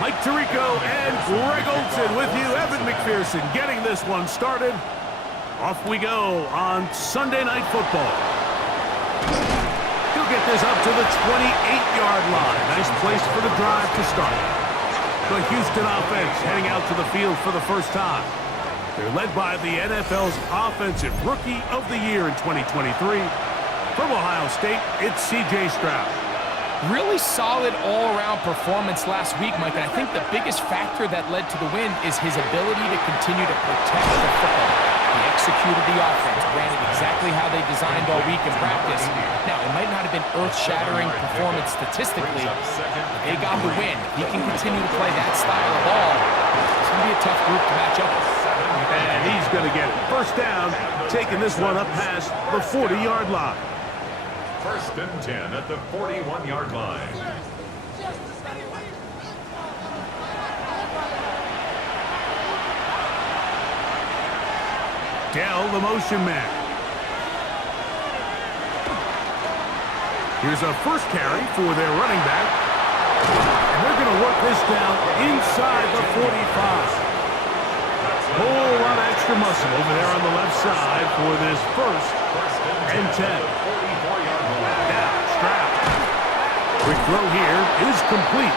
Mike Tirico and Greg Olson with you. Evan McPherson getting this one started. Off we go on Sunday Night Football. He'll get this up to the 28-yard line. Nice place for the drive to start. The Houston offense heading out to the field for the first time. They're led by the NFL's Offensive Rookie of the Year in 2023. From Ohio State, it's C.J. Stroud. Really solid all-around performance last week, Mike, and I think the biggest factor that led to the win is his ability to continue to protect the football. He executed the offense, ran it exactly how they designed all week in practice. Now, it might not have been earth-shattering performance statistically, but they got the win. He can continue to play that style of ball. It's going to be a tough group to match up with. And he's going to get it. First down, taking this one up past the 40-yard line. First and 10 at the 41-yard line. Dell, the motion man. Here's a first carry for their running back. And they're going to work this down inside the 45. Whole lot of extra muscle over there on the left side for this first and 10. Quick throw here is complete.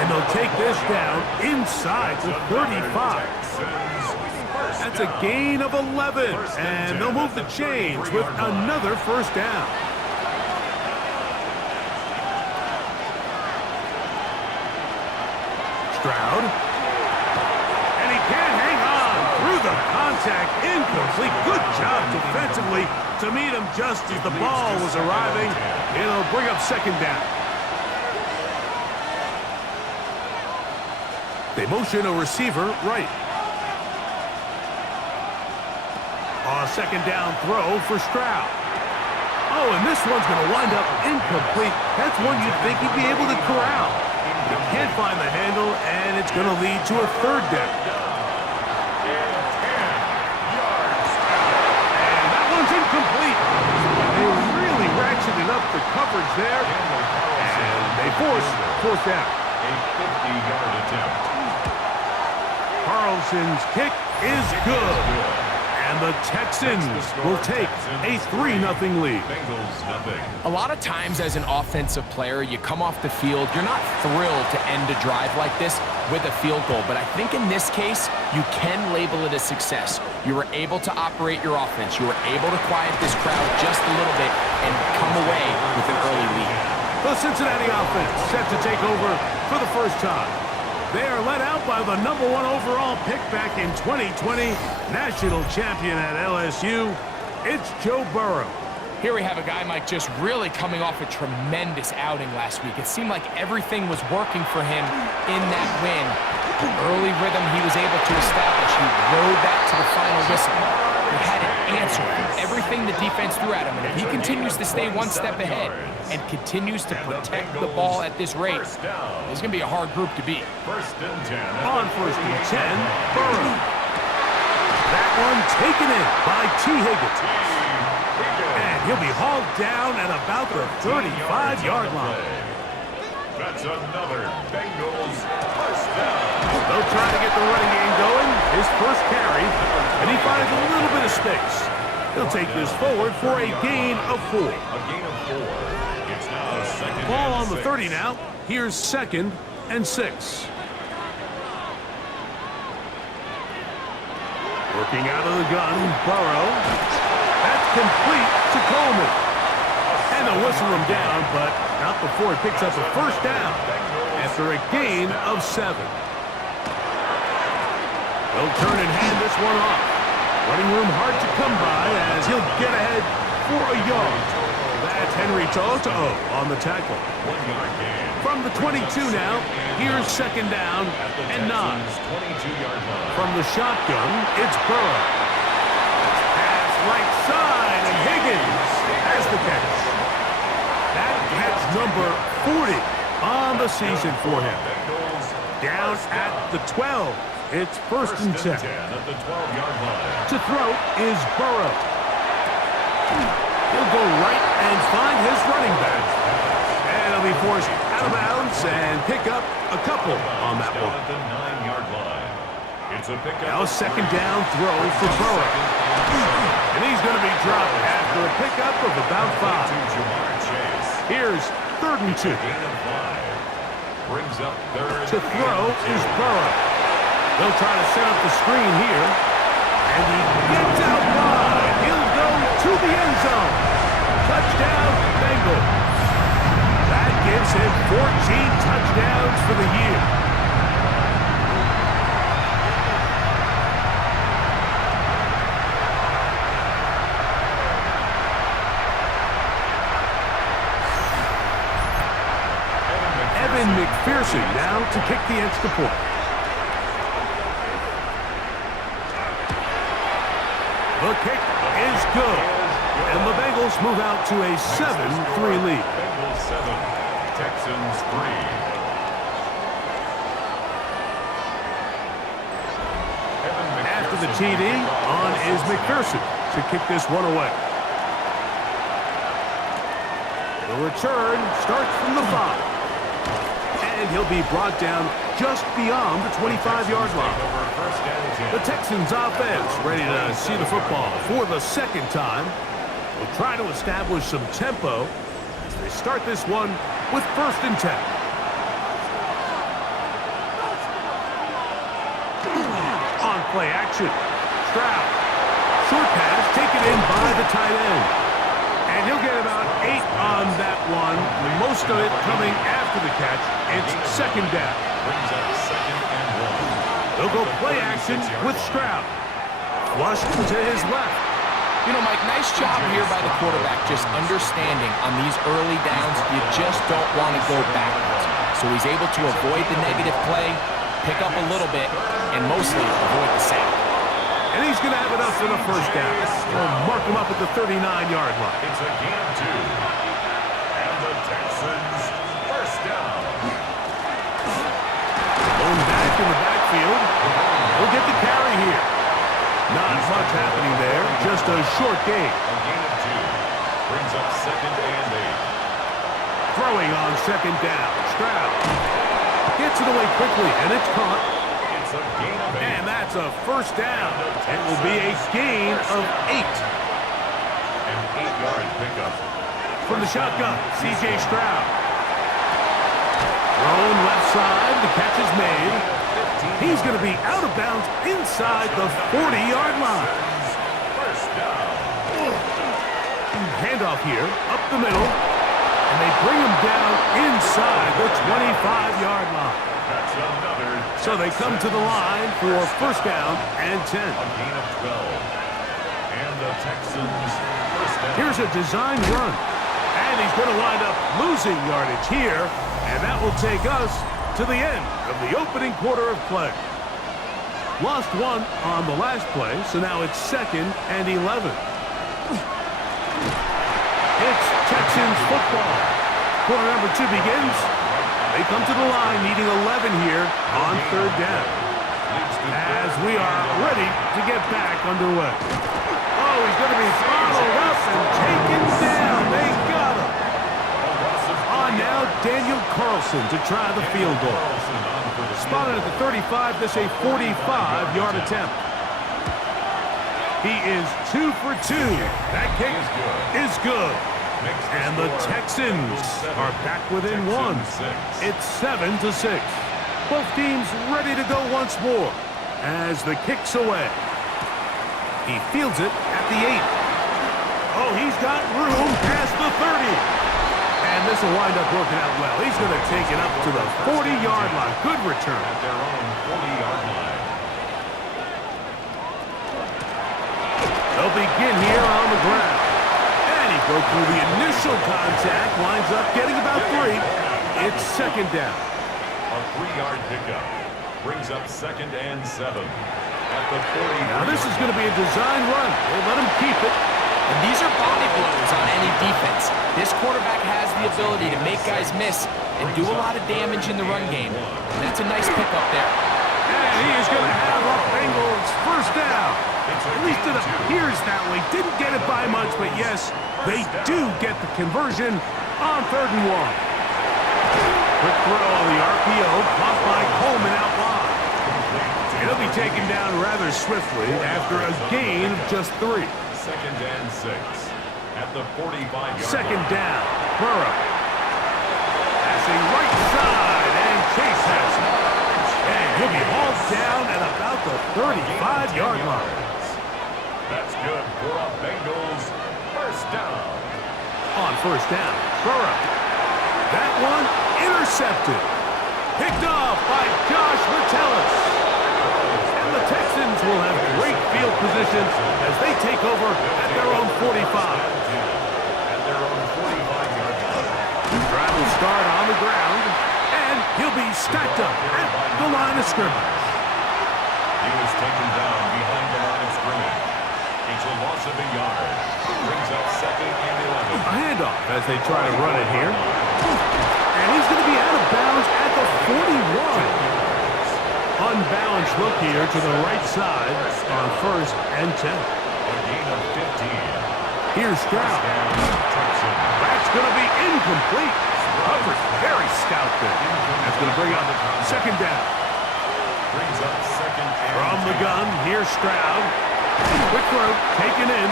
And they'll take this down inside the 35. That's a gain of 11. And they'll move the chains with another first down. Stroud. And he can't hang on through the contact. Incomplete. Good job defensively to meet him just as the ball was arriving. It'll bring up second down. They motion a receiver right. A second down throw for Stroud. Oh, and this one's going to wind up incomplete. That's one you'd think he'd be able to corral. He can't find the handle, and it's going to lead to a third down. And that one's incomplete. They really ratcheted up the coverage there, and they force fourth down. A 50-yard attempt. Carlson's kick is good. And the Texans will take a 3-0 lead. A lot of times as an offensive player, you come off the field, you're not thrilled to end a drive like this with a field goal. But I think in this case, you can label it a success. You were able to operate your offense. You were able to quiet this crowd just a little bit and come away with an early lead. The Cincinnati offense set to take over for the first time. They are led out by the #1 overall pick back in 2020, national champion at LSU. It's Joe Burrow. Here we have a guy, Mike, just really coming off a tremendous outing last week. It seemed like everything was working for him in that win. The early rhythm he was able to establish. He rode that to the final whistle. He had an answer for everything the defense threw at him. And if he continues to stay one step ahead and continues to protect the ball at this rate, it's going to be a hard group to beat. On first and 10, Burrow. That one taken in by T. Higgins. And he'll be hauled down at about the 35-yard line. That's another Bengals first down. They'll try to get the running game going. His first carry, and he finds a little bit of space. He'll take this forward for a gain of 4. A gain of 4. It's now second Ball and on the 6. 30 now. Here's second and 6. Working out of the gun, Burrow. That's complete to Coleman. And they'll whistle him down, but not before he picks up a first down after a gain of 7. They'll turn and hand this one off. Running room hard to come by as he'll get ahead for a yard. That's Henry To'oTo'o on the tackle. 1-yard gain. From the 22 now, here's second down and 9. 22-yard line. From the shotgun, it's Burrow. Pass right side, and Higgins has the catch. That catch number 40 on the season for him. Down at the 12. It's first and 10. At the 12-yard line. To throw is Burrow. He'll go right and find his running back. And he'll be forced out of bounds and pick up a couple on that one. At the 9-yard line. It's a pickup. Now second down throw for Burrow. And he's going to be dropped after a pickup of about 5. Here's 3rd and 2. Brings up 3rd. To throw is Burrow. They'll try to set up the screen here. And he gets out wide. He'll go to the end zone. Touchdown, Bengals. That gives him 14 touchdowns for the year. McPherson now to kick the extra point. The kick is good. And the Bengals move out to a 7-3 lead. Bengals 7, Texans 3. After the TD, on is McPherson to kick this one away. The return starts from the 5. And he'll be brought down just beyond the 25-yard line. The Texans offense ready to see the football for the second time. Will try to establish some tempo as they start this one with 1st and 10. On play action. Stroud. Short pass taken in by the tight end. And he'll get about 8 on that one. Most of it coming after the catch. It's 2nd down. Brings up 2nd and 1. They'll go play action with Stroud. Flushed to his left. You know, Mike, nice job here by the quarterback, just understanding on these early downs, you just don't want to go backwards. So he's able to avoid the negative play, pick up a little bit, and mostly avoid the sack. And he's going to have enough for the 1st down. He'll mark him up at the 39-yard line. It's a gain of 2. And the Texans 1st down. Going back in the backfield. He'll get the carry here. Not much happening there. Just a short gain. A gain of 2. Brings up 2nd and 8. Throwing on 2nd down. Stroud gets it away quickly, and it's caught. It's a gain of 8. And that's a 1st down. It will be a gain of 8. An 8-yard pickup. From the shotgun, C.J. Stroud. Thrown left side. The catch is made. He's going to be out of bounds inside the 40-yard line. 1st down. Handoff here, up the middle. And they bring him down inside the 25-yard line. That's another. So they come to the line for 1st down and 10. A gain of 12. And the Texans 1st down. Here's a design run. And he's going to wind up losing yardage here. And that will take us to the end of the opening quarter of play. Lost 1 on the last play, so now it's 2nd and 11. It's Texans football. Quarter number 2 begins. They come to the line needing 11 here on 3rd down. As we are ready to get back underway. Oh, he's going to be followed up and taken down. They got him. On now, Daniel Carlson to try the field goal. Spotted at the 35. This a 45-yard attempt. He is 2 for 2. That kick is good. And the Texans are back within 1. It's 7-6. Both teams ready to go once more as the kick's away. He fields it at the 8. Oh, he's got room past the 30. And this will wind up working out well. He's going to take it up to the 40-yard line. Good return. At their own 40-yard line. They'll begin here on the ground. And he broke through the initial contact. Winds up getting about 3. It's 2nd down. A 3-yard pickup. Brings up 2nd and 7. At the 40. Now this is going to be a design run. They let him keep it. And these are body blows on any defense. This quarterback has the ability to make guys miss and do a lot of damage in the run game. And that's a nice pickup there. And he is going to have a Bengals 1st down. At least it appears that way. Didn't get it by much, but yes, they do get the conversion on 3rd and 1. Quick throw on the RPO, caught by Coleman out wide. He'll be taken down rather swiftly after a gain of just 3. Second and 6 at the 45-yard line. Second down, Burrow. Passing right side, and Chase has it. And he'll be hauled down at about the 35-yard line. That's good for a Bengals first down. On first down, Burrow. That one intercepted. Picked off by Josh Metellus. And the Texans will have great field position as they take over at their own 45. At their own 45-yard line. The drive will start on the ground, and he'll be stacked up at the line of scrimmage. He was taken down behind the line of scrimmage. It's a loss of a yard. Brings up second and 11. A handoff as they try to run it here. And he's going to be out of bounds at the 41. Unbalanced look here to the right side on first and 10. A gain of 15. Here's Stroud. That's going to be incomplete. Covered very stout there. That's going to bring up second down. Brings up second and From the gun, here's Stroud. Quick throw, taken in.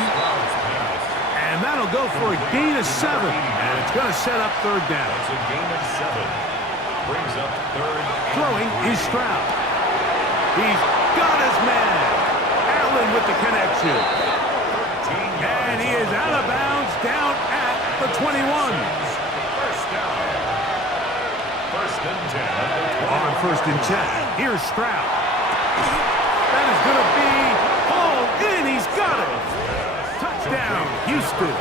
And that'll go for a gain of 7. And it's going to set up third down. It's a gain of 7. Brings up third. Throwing is Stroud. He's got his man. Allen with the connection. And he is out of bounds down at the 21. First down. First and 10 at the 20. On first and 10, here's Stroud. That is going to be hauled in. He's got it. Touchdown, Houston.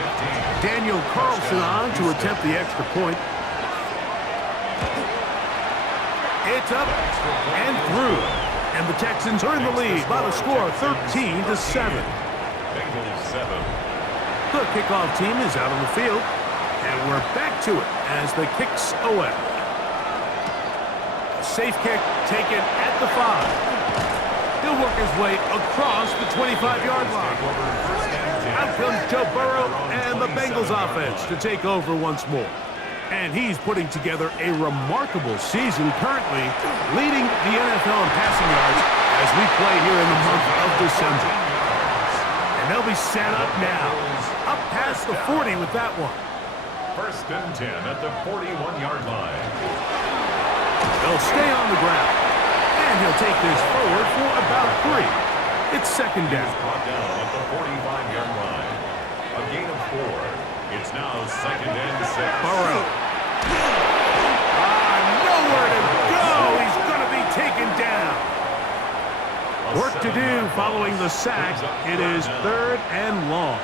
Daniel Carlson on to attempt the extra point. It's up and through. And the Texans are in the lead by the score of 13-7. Bengals 7. The kickoff team is out on the field. And we're back to it as the kicks away. A safe kick taken at the 5. He'll work his way across the 25-yard line. Out comes Joe Burrow and the Bengals offense to take over once more. And he's putting together a remarkable season, currently leading the NFL in passing yards as we play here in the month of December. And they'll be set up now, up past the 40 with that one. First and 10 at the 41-yard line. They'll stay on the ground. And he'll take this forward for about 3. It's second down. Brought down at the 45-yard line. A gain of 4. It's now second and 6. Burrow. Nowhere to go. He's going to be taken down. Work to do following the sack. It is third and long.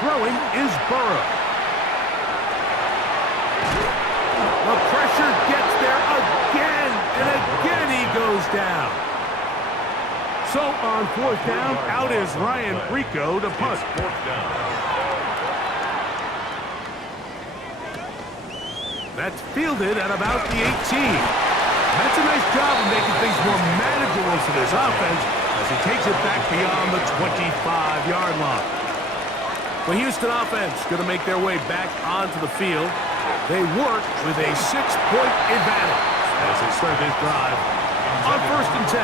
Throwing is Burrow. The pressure gets there again, and again he goes down. So on fourth down, out is Ryan Rico to punt. Fourth down. That's fielded at about the 18. That's a nice job of making things more manageable for this offense as he takes it back beyond the 25-yard line. The Houston offense going to make their way back onto the field. They work with a 6-point advantage as they start this drive on first and 10.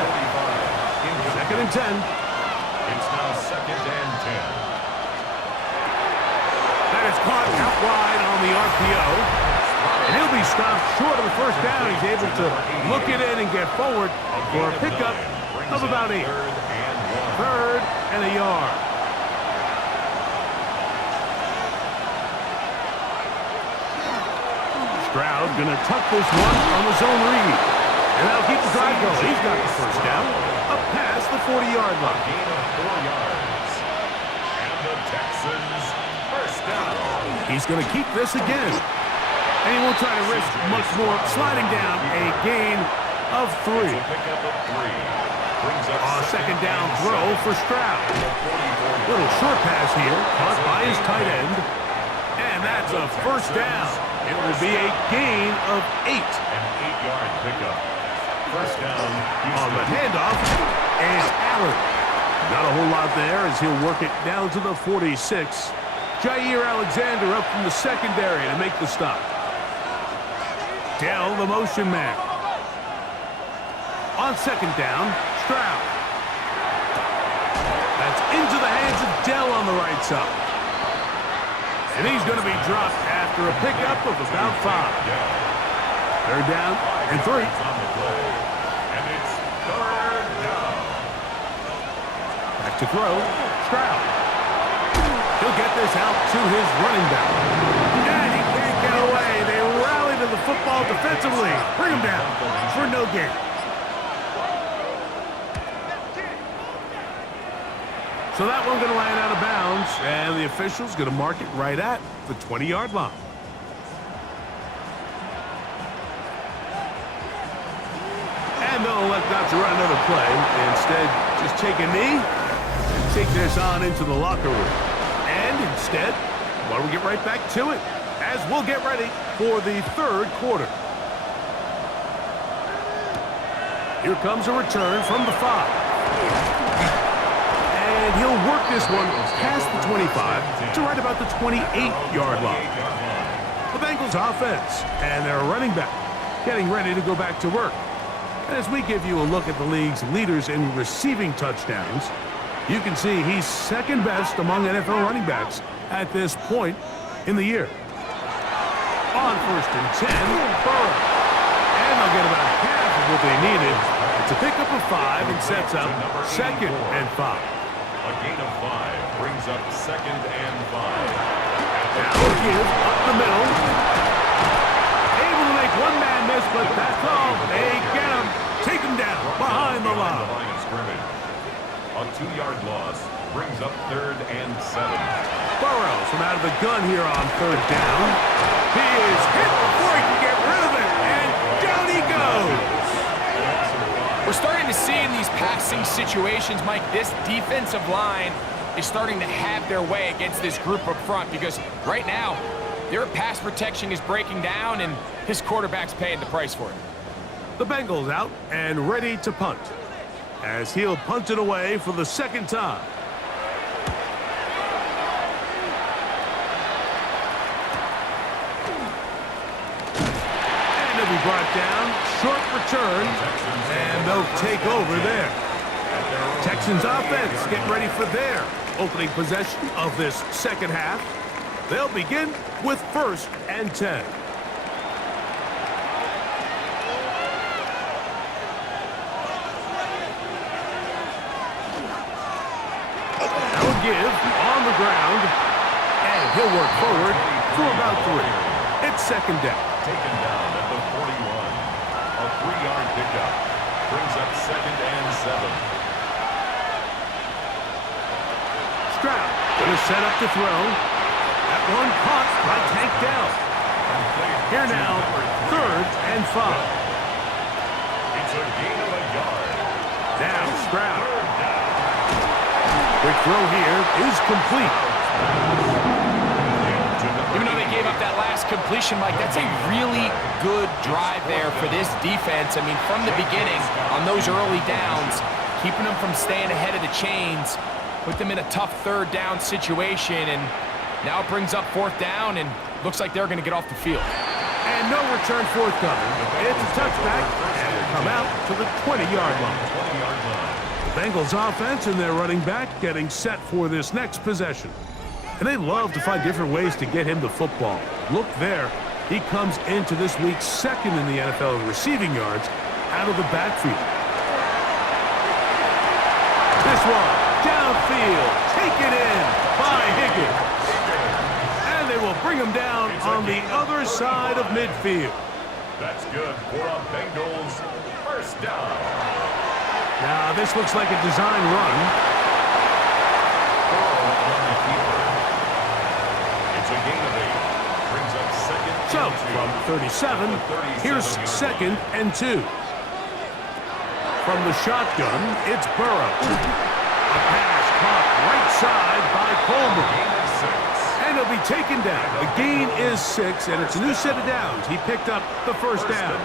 Second and 10. It's now second and 10. That is caught out wide on the RPO. And he'll be stopped short of the first down. He's able to look it in and get forward for a pickup of about 8. Third and a yard. Stroud going to tuck this one on the zone read. And that'll keep the drive going. He's got the first down up past the 40-yard line. Gain of 4 yards. And the Texans first down. He's going to keep this again. And he won't try to risk much more, sliding down a gain of 3. Pickup of 3. Brings up Second down throw for Stroud. Little short pass here, caught by his tight end. And that's a first down. It will be a gain of 8. An 8-yard pickup. First down. On the handoff is Allen. Not a whole lot there as he'll work it down to the 46. Jair Alexander up from the secondary to make the stop. Dell, the motion man. On second down, Stroud. That's into the hands of Dell on the right side. And he's going to be dropped after a pickup of about 5. Third down and 3. And it's third down. Back to throw, Stroud. He'll get this out to his running back. And he can't get away. They rally to the football defensively. Bring him down for no gain. So that one's going to land out of bounds, and the official's going to mark it right at the 20-yard line. And they'll elect not to run another play. Instead, just take a knee and take this on into the locker room. And instead, why don't we get right back to it as we'll get ready for the third quarter. Here comes a return from the 5. And he'll work this one past the 25 to right about the 28-yard line. The Bengals offense and their running back getting ready to go back to work. And as we give you a look at the league's leaders in receiving touchdowns, you can see he's second best among NFL running backs at this point in the year. On first and 10, Burrow. And they'll get about half of what they needed. It's a pickup of 5 and sets up second and 5. A gain of 5 brings up second and 5. Now give up the middle. Able to make one man miss, but that's all. They get him. Take him down behind the line. Of scrimmage. A 2-yard loss brings up third and 7. Burrow from out of the gun here on third down. He is hit before he can get rid of it, and down he goes. We're starting to see in these passing situations, Mike, this defensive line is starting to have their way against this group up front because right now, their pass protection is breaking down and his quarterback's paying the price for it. The Bengals out and ready to punt as he'll punt it away for the second time. And he'll be brought down. Short return, and they'll take over there. Texans offense getting ready for their opening possession of this second half. They'll begin with first and 10. They'll give on the ground, and he'll work forward for about 3. It's second down. Taken down at the 41. A 3-yard pickup brings up second and 7. Stroud going to set up to throw. That one caught by Tank Dell. Here now, third and 5. It's a gain of a yard. Now Stroud. Quick throw here is complete. Even though they gave up that last completion, Mike, that's a really good drive there for this defense. I mean, from the beginning, on those early downs, keeping them from staying ahead of the chains, put them in a tough third down situation, and now it brings up fourth down, and looks like they're going to get off the field. And no return forthcoming. It's a touchback, and will come out to the 20-yard line. The Bengals offense and their running back getting set for this next possession. And they love to find different ways to get him the football. Look there. He comes into this week second in the NFL in receiving yards out of the backfield. This one, downfield, taken in by Higgins. And they will bring him down on the other side of midfield. That's good for a Bengals first down. Now, this looks like a design run. It's a gain of 8. Brings up second. So, from 37, here's second and 2. From the shotgun, it's Burrow. A pass caught right side by Coleman. And he'll be taken down. The gain is 6, and it's a new set of downs. He picked up the first down.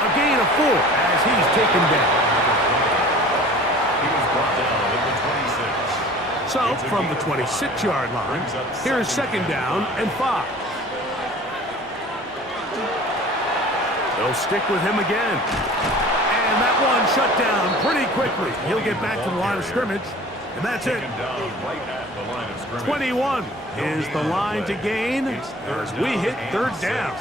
A gain of 4 as he's taken down. He was brought down at the 26. So, from the 26-yard line, here's second down and 5. They'll stick with him again. And that one shut down pretty quickly. He'll get back to the line of scrimmage. And that's it. 21 is the line to gain as we hit third down.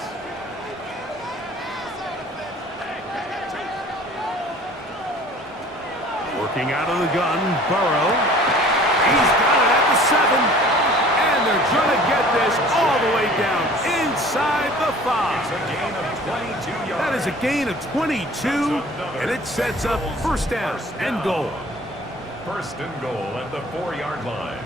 Working out of the gun, Burrow. He's got it at the 7. And they're going to get this all the way down inside the 5. That is a gain of 22, and it sets up first down and goal. First and goal at the 4-yard line.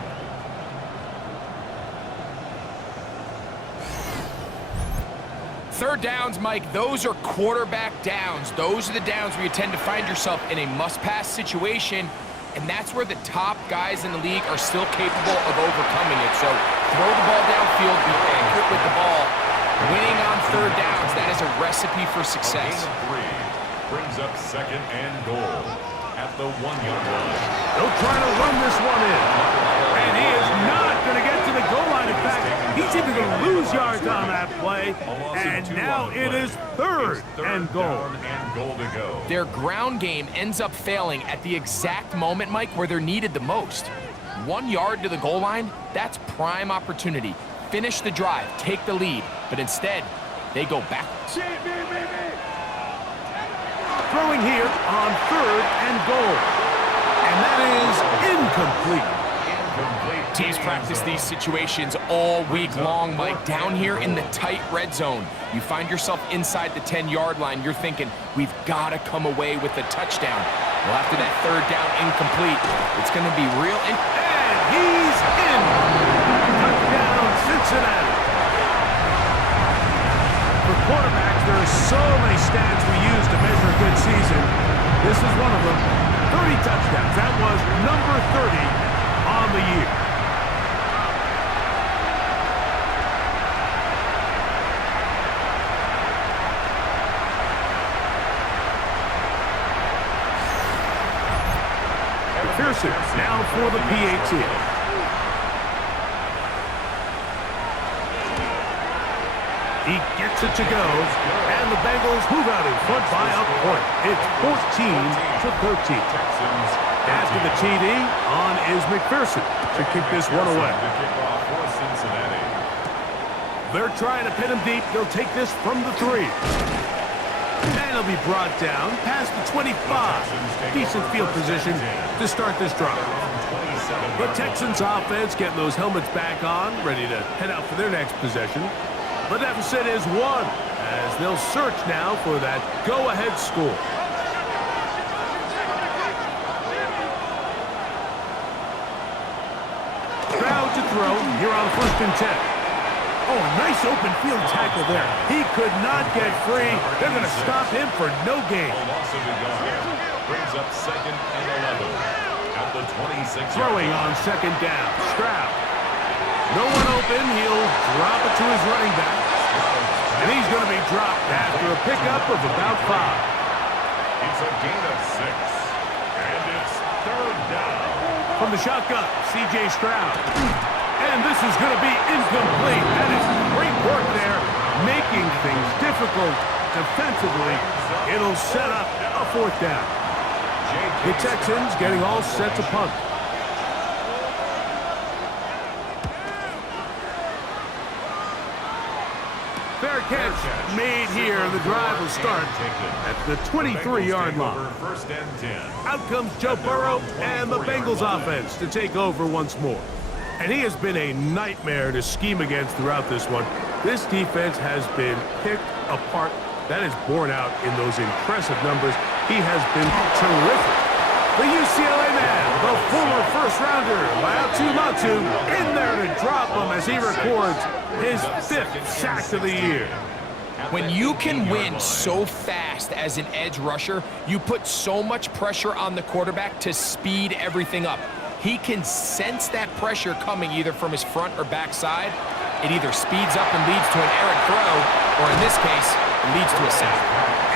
Third downs, Mike, those are quarterback downs. Those are the downs where you tend to find yourself in a must-pass situation, and that's where the top guys in the league are still capable of overcoming it. So throw the ball downfield, be accurate with the ball. Winning on third downs, that is a recipe for success. A gain of 3 brings up second and goal at the 1-yard line. They'll try to run this one in. And he is not going to get to the goal line. In fact, he's even going to lose yards on that play. And now it is third and goal. To go. Their ground game ends up failing at the exact moment, Mike, where they're needed the most. 1 yard to the goal line, that's prime opportunity. Finish the drive, take the lead. But instead, they go backwards. Throwing here on third and goal. And that is incomplete. Teams practice these situations all week long, Mike. Down here in the tight red zone, you find yourself inside the 10-yard line. You're thinking, we've got to come away with a touchdown. Well, after that third down incomplete, it's going to be real. And he's in. Touchdown, Cincinnati. For quarterbacks, there are so many stats we use to measure a good season. This is one of them. 30 touchdowns. That was number 30 on the year. McPherson now for the PAT. He gets it to go, and the Bengals move out in front by a point. It's 14-13. After the TD, on is McPherson to kick this one away. They're trying to pin him deep. They'll take this from the 3. And he'll be brought down past the 25. Decent field position to start this drive. The Texans offense getting those helmets back on, ready to head out for their next possession. The deficit is 1, as they'll search now for that go-ahead score. Crowd to throw here on 1st and 10. Oh, a nice open field tackle there. He could not get free. They're going to stop him for no gain. Brings up second and 11 at the 26. Throwing on 2nd down. Stroud. No one open. He'll drop it to his running back. And he's going to be dropped after a pickup of about 5. It's a gain of 6. And it's third down. From the shotgun, C.J. Stroud. And this is going to be incomplete. That is great work there, making things difficult defensively. It'll set up a 4th down. The Texans getting all set to punt. Fair catch made here, and the drive will start at the 23-yard line. First and 10. Out comes Joe Burrow and the Bengals offense to take over once more. And he has been a nightmare to scheme against throughout this one. This defense has been picked apart. That is borne out in those impressive numbers. He has been terrific. The UCLA man, the former first-rounder, Latu, in there to drop him as he records his 5th sack of the year. When you can win so fast as an edge rusher, you put so much pressure on the quarterback to speed everything up. He can sense that pressure coming either from his front or back side. It either speeds up and leads to an errant throw, or in this case, it leads to a sack.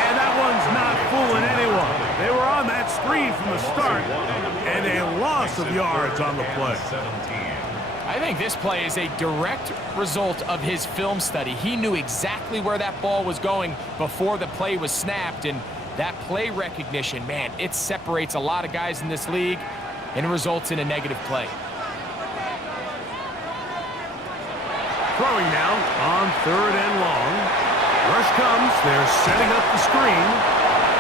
And that one's not fooling anyone. They were on that screen from the start, and a loss of yards on the play. I think this play is a direct result of his film study. He knew exactly where that ball was going before the play was snapped, and that play recognition, man, it separates a lot of guys in this league and results in a negative play. Throwing now on 3rd and long. Rush comes. They're setting up the screen.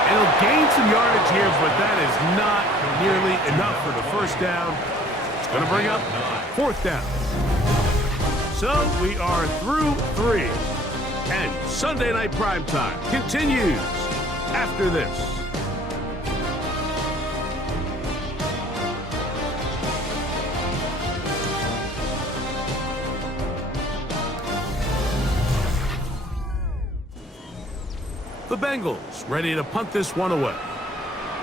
And he'll gain some yardage here, but that is not nearly enough for the first down. It's going to bring up 4th down. So we are through 3. And Sunday Night Primetime continues after this. The Bengals ready to punt this one away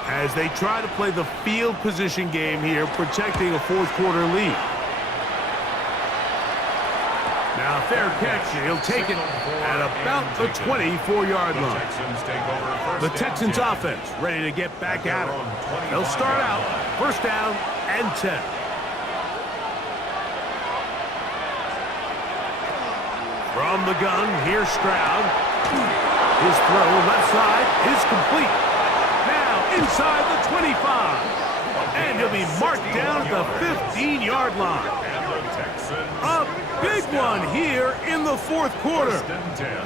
as they try to play the field position game here, protecting a 4th quarter lead. Now fair catch, and he'll take it at about the 24-yard line. The Texans offense ready to get back at it. They'll start out 1st down and 10. From the gun, here's Stroud. His throw left side is complete. Now inside the 25. And he'll be marked down at the 15-yard line. A big one here in the 4th quarter.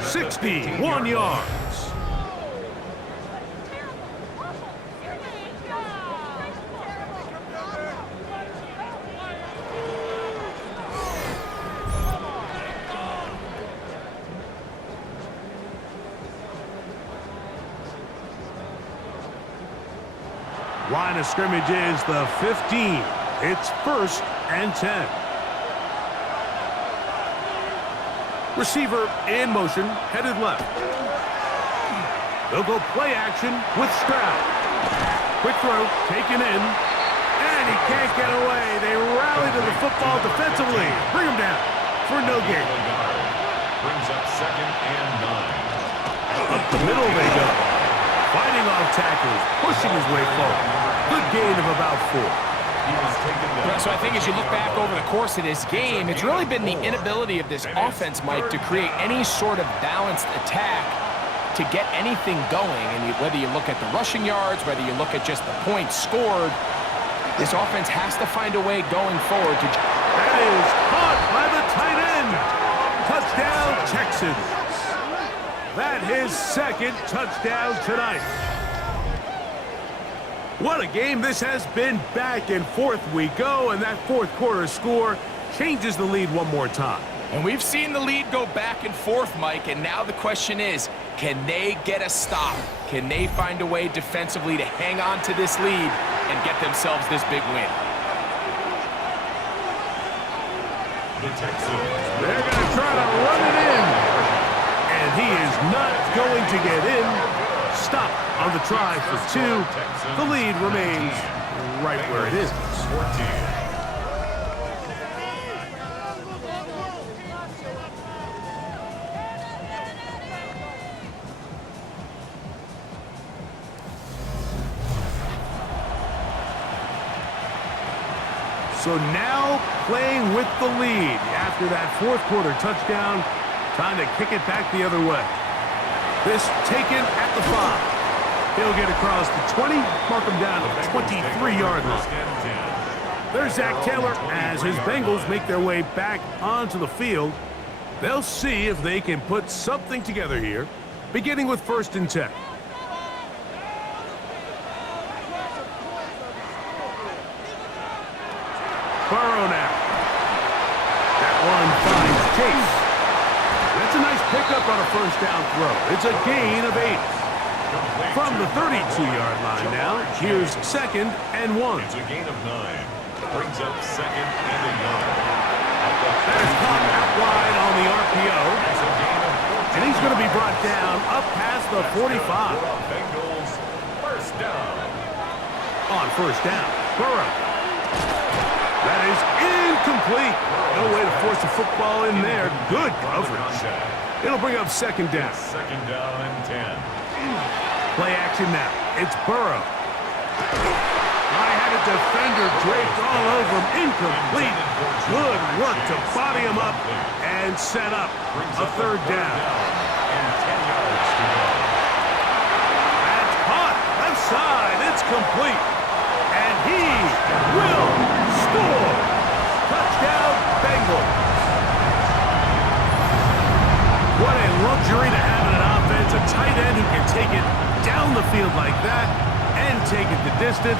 61 yards. Line of scrimmage is the 15. It's 1st and 10. Receiver in motion, headed left. They'll go play action with Stroud. Quick throw, taken in, and he can't get away. They rally to the football defensively. Bring him down for no gain. Brings up 2nd and 9. Up the middle they go. Fighting off tackles, pushing his way forward. Good gain of about 4. Yeah, so I think as you look back over the course of this game, it's really been the inability of this offense, Mike, to create any sort of balanced attack to get anything going. And whether you look at the rushing yards, whether you look at just the points scored, this offense has to find a way going forward to... That is caught by the tight end. Touchdown, Texans. That his 2nd touchdown tonight. What a game this has been. Back and forth we go, and that 4th quarter score changes the lead one more time. And we've seen the lead go back and forth, Mike, and now the question is, can they get a stop? Can they find a way defensively to hang on to this lead and get themselves this big win? The Texans. They're going to try to run it in. And he is not going to get in. Stop on the try for 2. The lead remains right where it is. 14. So now playing with the lead after that 4th quarter touchdown, time to kick it back the other way. This taken at the 5. He'll get across the 20, mark him down at the 23-yard line. There's Zach Taylor as his Bengals make their way back onto the field. They'll see if they can put something together here, beginning with 1st and 10. Burrow now. That one finds Chase. That's a nice pickup on a 1st down throw. It's a gain of 8. From the 32-yard line now, here's 2nd and 1. It's a gain of 9. Brings up 2nd and a yard. That is caught out wide on the RPO. And he's going to be brought down up past the 45. Bengals 1st down. On 1st down, Burrow. That is incomplete. No way to force the football in there. Good coverage. It'll bring up 2nd down. 2nd down and 10. Play action now. It's Burrow. I had a defender draped all over him. Incomplete. Good work to body him up and set up a third down. And 10 yards to go. That's caught. Left side. It's complete. And he will score. Touchdown, Bengals. What a luxury to have in an offense. A tight end who can take it down the field like that and take it the distance.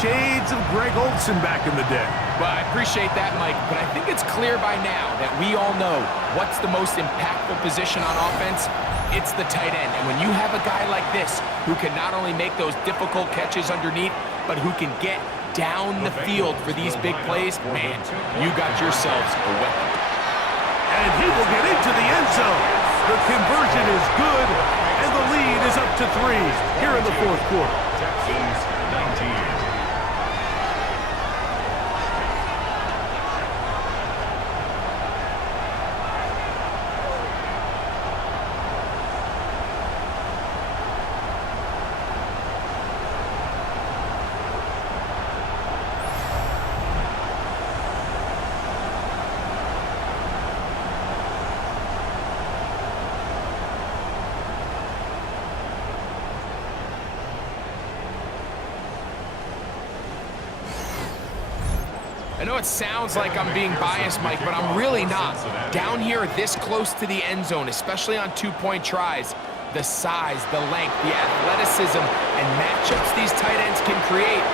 Shades of Greg Olsen back in the day. Well, I appreciate that, Mike, but I think it's clear by now that we all know what's the most impactful position on offense. It's the tight end. And when you have a guy like this who can not only make those difficult catches underneath, but who can get down the field for these big plays, man, you got yourselves a weapon. And he will get into the end zone. The conversion is good, and the lead is up to 3 here in the fourth quarter. Texans 19. I know it sounds like I'm being biased, Mike, but I'm really not. Down here this close to the end zone, especially on two-point tries, the size, the length, the athleticism, and matchups these tight ends can create,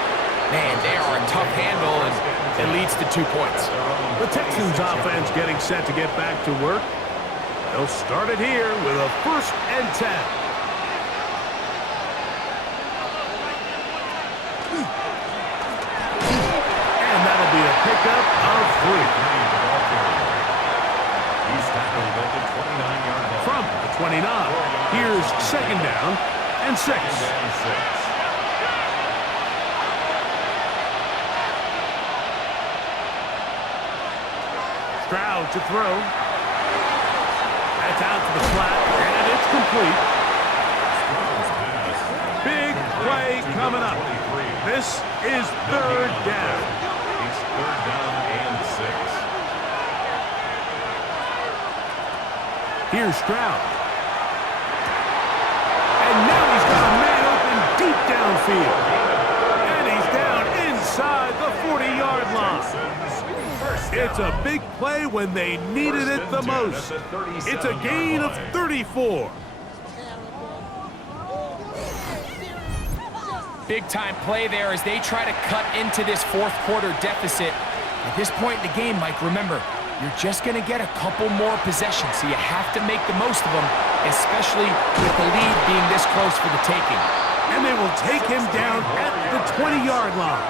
man, they are a tough handle, and it leads to 2 points. The Texans offense getting set to get back to work. They'll start it here with a 1st and 10. Pickup of 3. He's tackled at the 29-yard line. From the 29, here's 2nd down and 6. Stroud to throw. That's out to the flat, and it's complete. Big play coming up. This is 3rd down. 3rd down and 6. Here's Stroud. And now he's got a man open deep downfield. And he's down inside the 40-yard line. It's a big play when they needed it the most. It's a gain of 34. Big-time play there as they try to cut into this fourth quarter deficit. At this point in the game, Mike, remember, you're just going to get a couple more possessions, so you have to make the most of them, especially with the lead being this close for the taking. And they will take him down at the 20-yard line.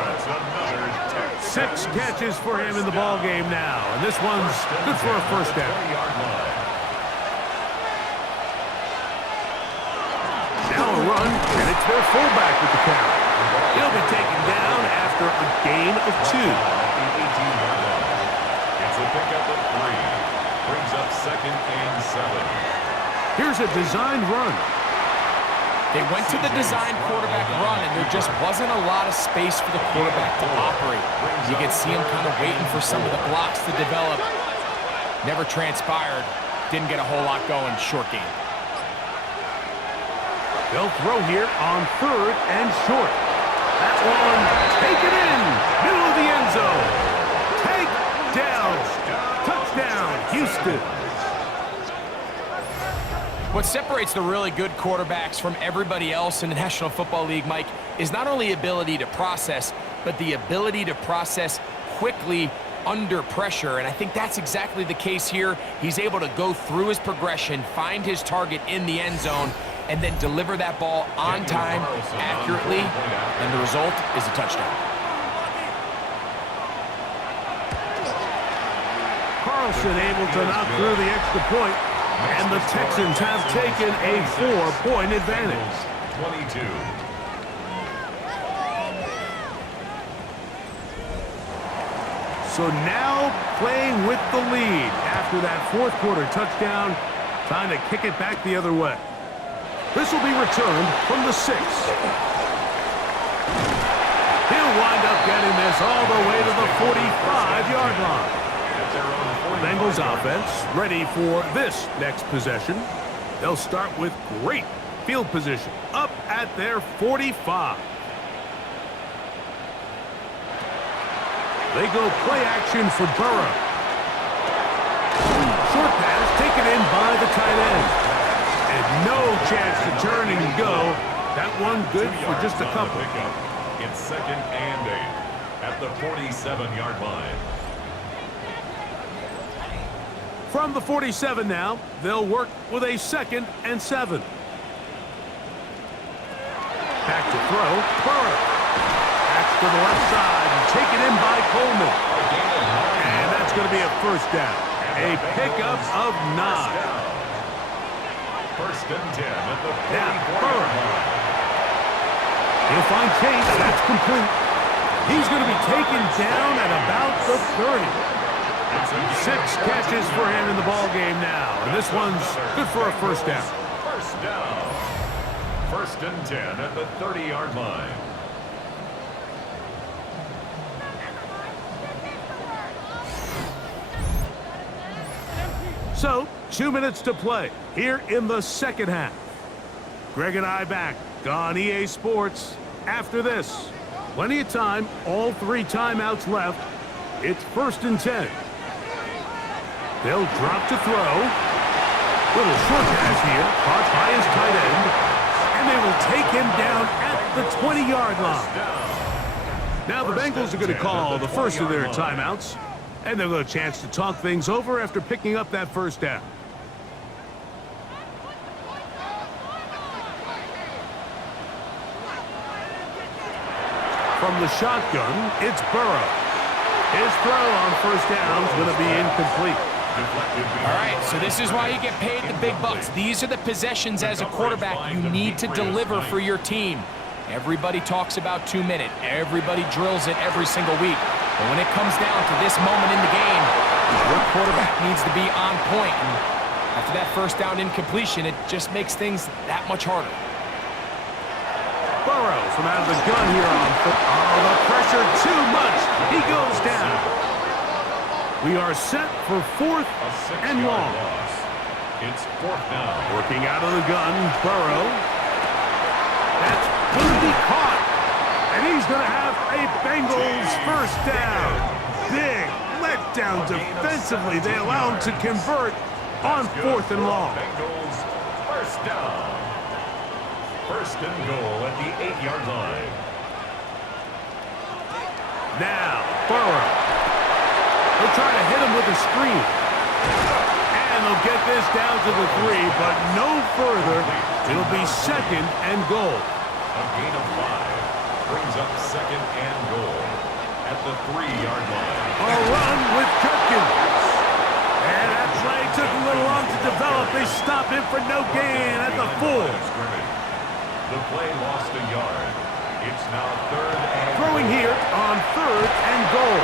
6 catches for him in the ball game now, and this one's good for a 1st down. Now a run, and it's their fullback with the carry. He'll be taken down after a gain of 2. It's a pickup of 3. Brings up 2nd and 7. Here's a designed run. They went to the designed quarterback run, and there just wasn't a lot of space for the quarterback to operate. You can see him kind of waiting for some of the blocks to develop. Never transpired. Didn't get a whole lot going. Short game. They'll throw here on 3rd and short. That one taken in. Middle of the end zone. Take down. Touchdown, Houston. What separates the really good quarterbacks from everybody else in the National Football League, Mike, is not only ability to process, but the ability to process quickly under pressure. And I think that's exactly the case here. He's able to go through his progression, find his target in the end zone, and then deliver that ball on time, accurately, and the result is a touchdown. Carlson able to knock through the extra point, and the Texans have taken a 4-point advantage. 22. So now playing with the lead after that 4th quarter touchdown, trying to kick it back the other way. This will be returned from the 6. He'll They'll wind up getting this all the way to the 45-yard line. The Bengals offense ready for this next possession. They'll start with great field position up at their 45. They go play action for Burrow. Short pass taken in by the tight end. And no chance to turn and go. That one good for just a couple. It's 2nd and 8 at the 47-yard line. From the 47 now, they'll work with a 2nd and 7. Back to throw, Burrow. That's to the left side and taken in by Coleman. And that's going to be a first down. A pickup of 9. 1st and 10 at the 44-yard line. He'll find Chase. That's complete. He's going to be taken down at about the 30. 6 catches for him in the ball game now. And this one's good for a first down. First down. 1st and 10 at the 30-yard line. So, 2 minutes to play here in the second half. Greg and I back on EA Sports. After this, plenty of time, all 3 timeouts left. It's 1st and 10. They'll drop to throw. Little short pass here, caught by his tight end. And they will take him down at the 20-yard line. Now the Bengals are going to call the first of their timeouts. And they'll have a chance to talk things over after picking up that first down. From the shotgun, it's Burrow. His throw on first down is going to be incomplete. All right, so this is why you get paid the big bucks. These are the possessions as a quarterback you need to deliver for your team. Everybody talks about 2 minutes. Everybody drills it every single week. But when it comes down to this moment in the game, your quarterback needs to be on point. And after that first down incompletion, it just makes things that much harder. Burrow from out of the gun here on foot. Oh, the pressure too much. He goes down. We are set for 4th and long. It's 4th down. Working out of the gun, Burrow. That's going to be caught. And he's going to have a Bengals first down. Big letdown defensively. They allow him to convert on 4th and long. Bengals first down. 1st and goal at the 8-yard line. Now, Burrow. They'll try to hit him with a screen. And they'll get this down to the 3, but no further. It'll be 2nd and goal. A gain of 5 brings up 2nd and goal at the 3-yard line. A run with Jenkins. And that play took a little long to develop. They stop him for no gain at the 4. The play lost a yard. It's now 3rd and Throwing here on 3rd and goal.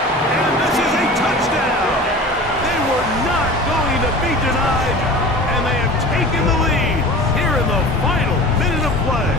And this is a touchdown. They were not going to be denied. And they have taken the lead here in the final minute of play.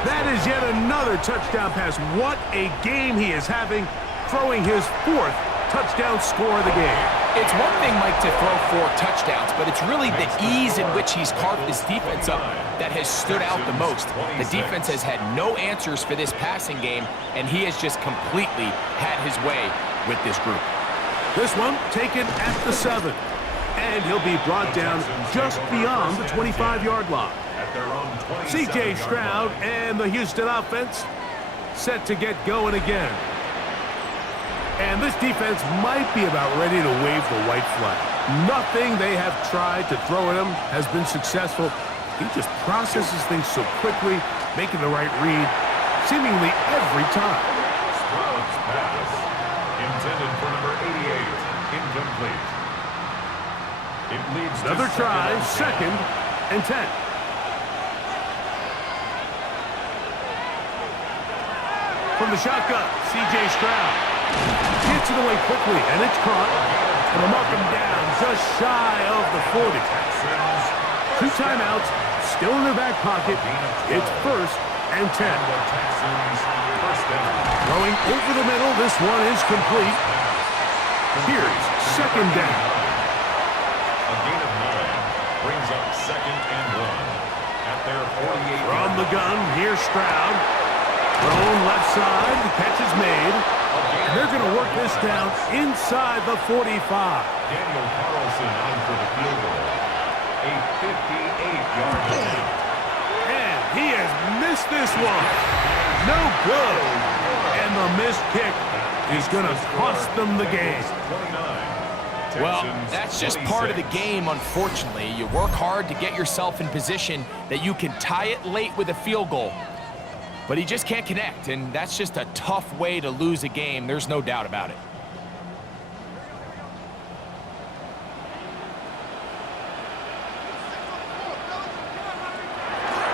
That is yet another touchdown pass. What a game he is having, throwing his 4th touchdown score of the game. It's one thing, Mike, to throw 4 touchdowns, but it's really the ease in which he's carved this defense up that has stood out the most. The defense has had no answers for this passing game, and he has just completely had his way with this group. This one taken at the 7, and he'll be brought down just beyond the 25-yard line. C.J. Stroud and the Houston offense set to get going again. And this defense might be about ready to wave the white flag. Nothing they have tried to throw at him has been successful. He just processes things so quickly, making the right read, seemingly every time. Stroud's pass, intended for number 88, incomplete. It leads Another to try, 2nd and 10. From the shotgun, C.J. Stroud gets it away quickly, and it's caught. And they'll mark him down just shy of the 40. Texans. 2 timeouts, still in their back pocket. It's 1st and 10. The Texans first down. Throwing over the middle, this one is complete. Here's 2nd down. A gain of 9 brings up 2nd and 1 at their 48. From the gun, here's Stroud. Thrown left side, the catch is made. And they're going to work this down inside the 45. Daniel Carlson in for the field goal. A 58-yard attempt. And he has missed this one. No good. And the missed kick is going to cost them the game. 29. Well, Texans, that's just 26. part of the game, unfortunately. You work hard to get yourself in position that you can tie it late with a field goal. But he just can't connect, and that's just a tough way to lose a game. There's no doubt about it.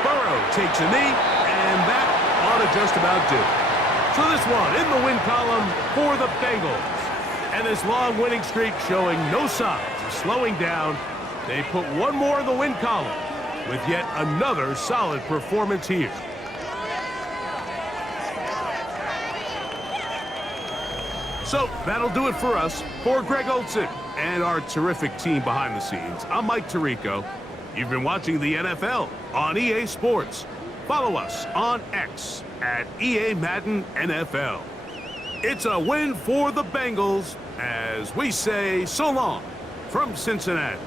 Burrow takes a knee, and that ought to just about do it. So this one in the win column for the Bengals. And this long winning streak showing no signs of slowing down. They put one more in the win column with yet another solid performance here. So that'll do it for us. For Greg Olson and our terrific team behind the scenes, I'm Mike Tirico. You've been watching the NFL on EA Sports. Follow us on X at EA Madden NFL. It's a win for the Bengals as we say so long from Cincinnati.